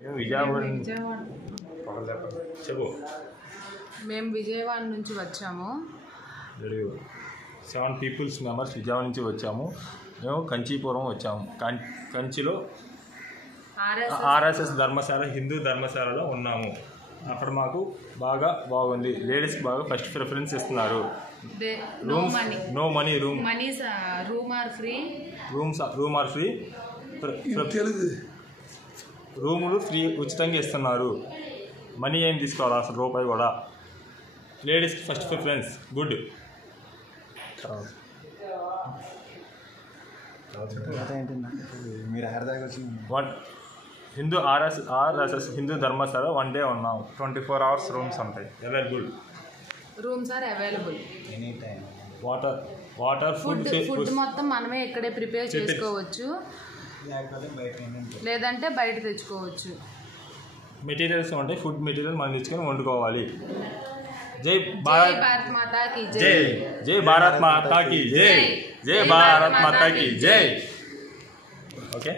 మేము విజయవాడ నుంచి వచ్చాము. 7 పీపుల్స్ మెంబర్స్ విజయవాడ నుంచి వచ్చాము. మేము కంచీపురం వచ్చాము. కంచిలో ఆర్ఎస్ఎస్ ధర్మశాల, హిందూ ధర్మశాలలో ఉన్నాము. అక్కడ మాకు బాగుంది. లేడీస్కి బాగా ఫస్ట్ ప్రిఫరెన్స్ ఇస్తున్నారు. No money room are free. రూములు ఫ్రీ ఉచితంగా ఇస్తున్నారు. మనీ ఏం తీసుకోవాలి అసలు రూపాయి కూడా. లేడీస్కి first preference. Good. Hindu RSS Hindu ధర్మశాల 1 డే ఉన్నాము. 24 hours రూమ్స్ ఉంటాయి. Rooms are available. Any time. Water food మొత్తం మనమే ఇక్కడే ప్రిపేర్ చేసుకోవచ్చు, లేదంటే బయట తెచ్చుకోవచ్చు. మెటీరియల్స్ ఉంటాయి. ఫుడ్ మెటీరియల్ మనం తెచ్చుకొని వండుకోవాలి. జై భారత్ మాతా కీ జై. జై భారత్ మాతా కీ జై. జై భారత్ మాతా కీ జై. ఓకే.